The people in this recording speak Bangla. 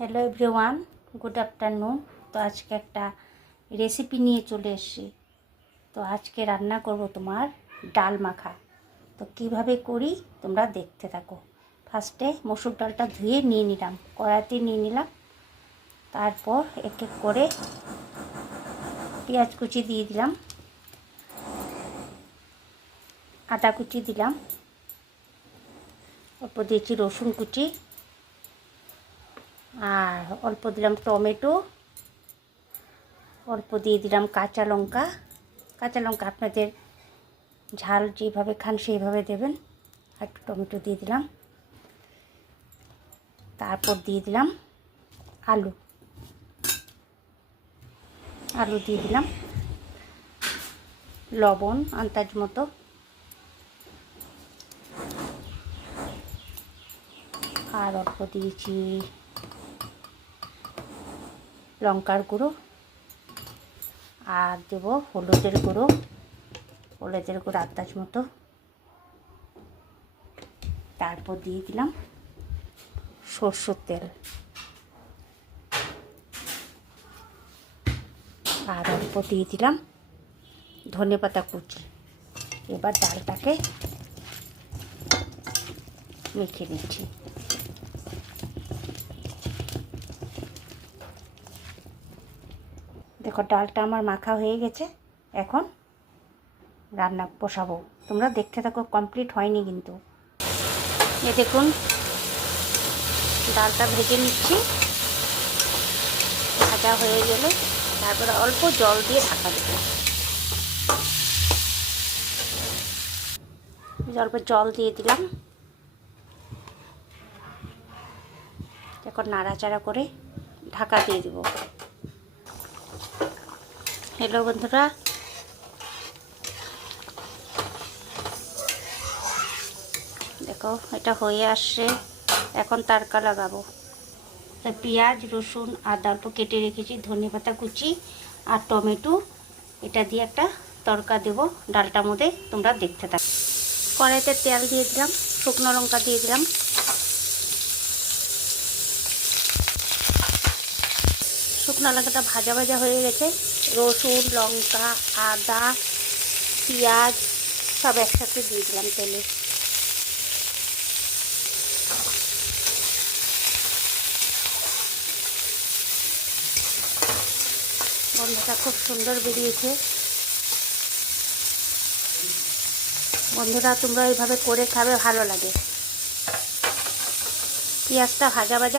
Hello everyone, good afternoon. তো আজকে একটা রেসিপি নিয়ে চলে এসেছি। তো আজকে রান্না করব তোমার ডাল মাখা। তো কিভাবে করি তোমরা দেখতে থাকো। ফার্স্টে মসুর ডালটা ধুয়ে নিয়ে নিলাম, কড়াইতে নিয়ে নিলাম। তারপর এক এক করে পেঁয়াজ কুচি দিয়ে দিলাম, আদা কুচি দিলাম, অল্প দিয়েছি রসুন কুচি, আর অল্প দিলাম টমেটো, অল্প দিয়ে দিলাম কাঁচা লঙ্কা। আপনাদের ঝাল যেভাবে খান সেইভাবে দেবেন। একটু টমেটো দিয়ে দিলাম, তারপর দিয়ে দিলাম আলু দিয়ে দিলাম, লবণ আন্দাজ মতো, আর অল্প দিয়েছি লঙ্কার গুঁড়ো, আর দেব হলুদের গুঁড়ো আন্দাজ মতো। তারপর দিয়ে দিলাম সরষের তেল, আর অল্প দিয়ে দিলাম ধনেপাতা কুচি। এবার ডালটাকে মেখে নিচ্ছি। দেখো ডালটা আমার মাখা হয়ে গেছে। এখন রান্না বসাবো, তোমরা দেখতে থাকো, কমপ্লিট হয়নি কিন্তু। এ দেখুন ডালটা ভেজে নিচ্ছি। ভাজা হয়ে গেলে তারপরে অল্প জল দিয়ে ঢাকা দেবো। অল্প জল দিয়ে দিলাম। এখন নাড়াচাড়া করে ঢাকা দিয়ে দেবো। হ্যালো বন্ধুরা, দেখো এটা হয়ে আসছে। এখন তারকা লাগাবো। পেঁয়াজ, রসুন, আদা অল্প কেটে রেখেছি, ধনেপাতা কুচি আর টমেটো, এটা দিয়ে একটা তড়কা দেবো ডালটার মধ্যে। তোমরা দেখতে থাকো। কড়াইতে তেল দিয়ে দিলাম, শুকনো লঙ্কা দিয়ে দিলাম, শুকনো লঙ্কাটা ভাজা ভাজা হয়ে গেছে। রসুন, লঙ্কা, আদা, পেঁয়াজ সব একসাথে দিয়ে দিলাম তেলে। গন্ধটা খুব সুন্দর বেরিয়েছে। বন্ধুরা তোমরা এইভাবে করে খাবে, ভালো লাগে। পেঁয়াজটা ভাজা ভাজা